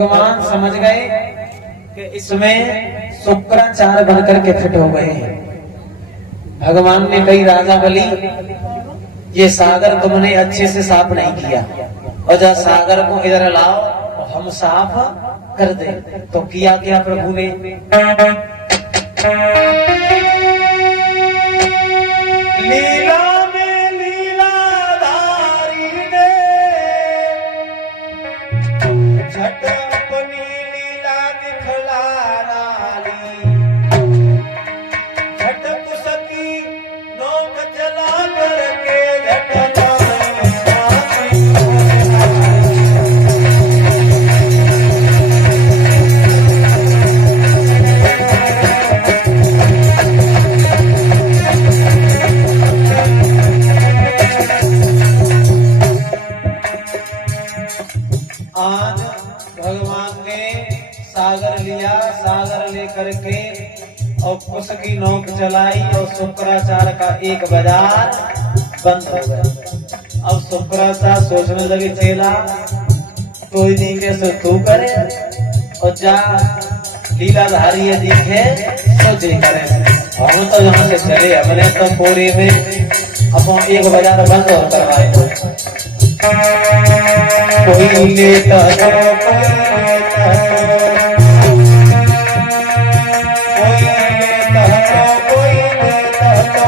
भगवान समझ गए कि इसमें शुक्राचार्य बनकर के फिट हो गए हैं। भगवान ने कही, राजा बलि ये सागर तुमने अच्छे से साफ नहीं किया, और जब सागर को इधर लाओ हम साफ कर दे। तो किया क्या प्रभु ने? लीला में लीलाधारी ने झट अपनी लीला दिखला डाली, झट पुसकी नोक चला करके झट आज भगवान ने सागर लिया, सागर लेकर के और पुसकी नोक चलाई और शुक्राचार्य का एक बाजार बंद हो गया। अब शुक्राचार्य सोचने लगे, चेला कोई नहीं कैसे तू करे और जा लीलाधारी है दिखे तो जे करे। हम तो यहाँ से चले, हमने तो पूरे में अपन एक बाजार बंद और करवाए। कोई लेता तो कोई लेता तो कोई लेता तो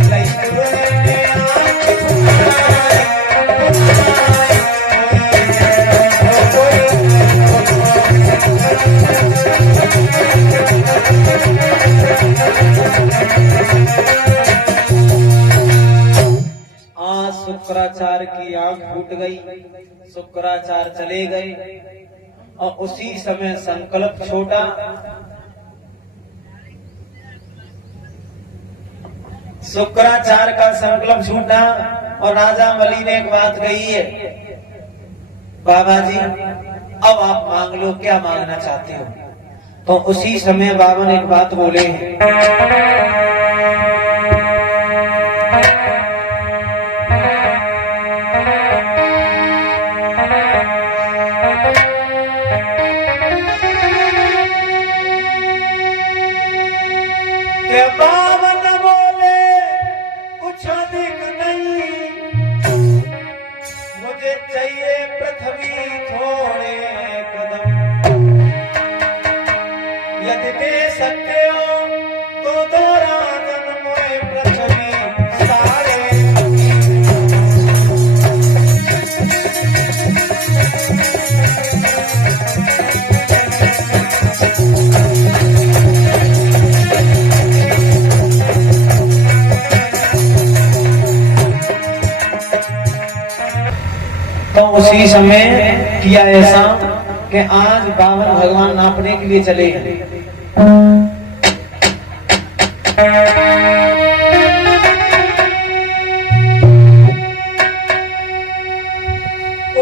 नहीं शुक्रिया शुक्राचार्य की आंख फूट गई। शुक्राचार्य चले गए और उसी समय संकल्प छोटा। शुक्राचार्य का संकल्प छूटा और राजा बलि ने एक बात कही है, बाबा जी अब आप मांग लो, क्या मांगना चाहते हो? तो उसी समय बाबा ने एक बात बोले, बावन बोले कुछ अधिक नहीं, मुझे चाहिए पृथ्वी थोड़े कदम। यदि दे सकते हो तो दोहरा जन्म में पृथ्वी सारे। तो उसी समय किया ऐसा कि आज बावन भगवान नापने के लिए चले हैं।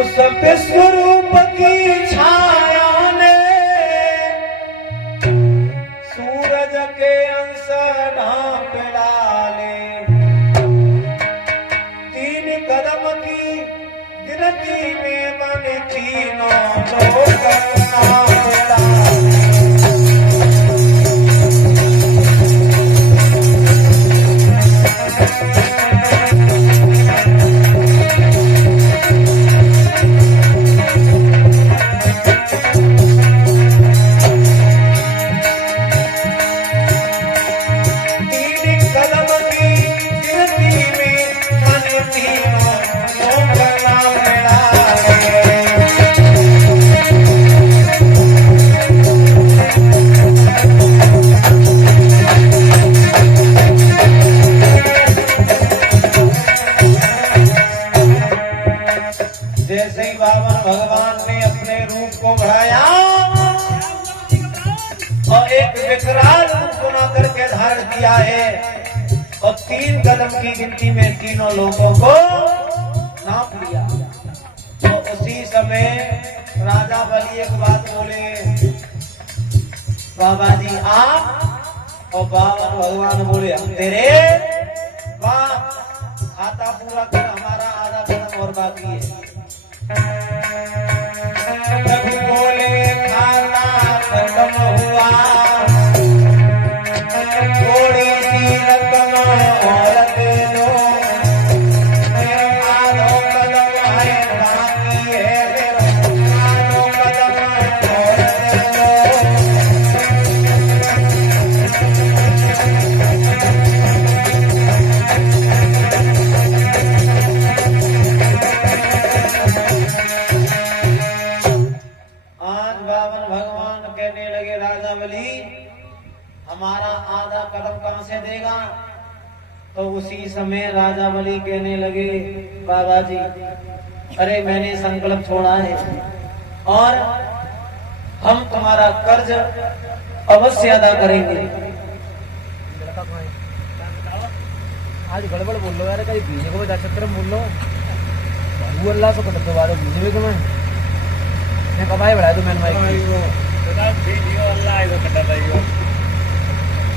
उस विश्व रूप की छाया ने सूरज के अंश ढांप डाले, तीन कदम की गिनती में मन तीनों लोग एक विकराल रूप बना करके धारण किया है और 3 कदम की गिनती में तीनों लोगों को नाप लिया। तो उसी समय राजा बलि एक बात बोले, बाबा जी आप, और बाबा भगवान बोले हम तेरे। वाह, खाता पूरा कर, हमारा आधा कदम और बाकी है। प्रभु बोले खाना खत्म हुआ, थोड़ी सी रकम और दे दो, आधो कदम है बाकी है, आधो कदम और दे दो। भगवान कहने लगे राजा बलि हमारा आधा कदम कहां से देगा? तो उसी समय राजा बलि कहने लगे बाबा जी अरे मैंने संकल्प छोड़ा है और हम तुम्हारा कर्ज अवश्य अदा करेंगे। आज गड़बड़ बोल लो यार, कहीं पीछे को बता चक्कर बोल लो, अल्लाह से कटो दोबारा पीछे को मैं कमाई बढ़ा दूं मैंने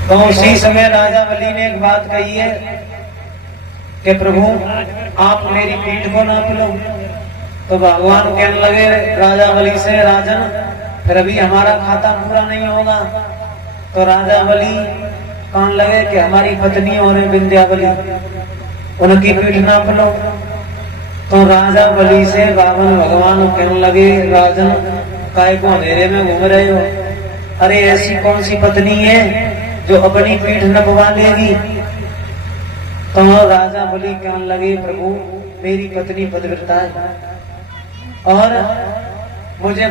तो उसी समय राजा बलि ने एक बात कही है कि प्रभु आप मेरी पीठ को नाप लो। तो भगवान कहने लगे राजा बलि से राजन फिर अभी हमारा खाता पूरा नहीं होगा। तो राजा बलि कहने लगे कि हमारी पत्नी और विंध्यावली उनकी पीठ नाप लो। तो राजा बलि से बावन भगवान कहने लगे राजन काय को अंधेरे में घूम रहे हो? अरे ऐसी कौन सी पत्नी है जो अपनी पीठ नपवा लेगी? तो राजा बलि कहने लगे प्रभु मेरी पत्नी पतिव्रता है और मुझे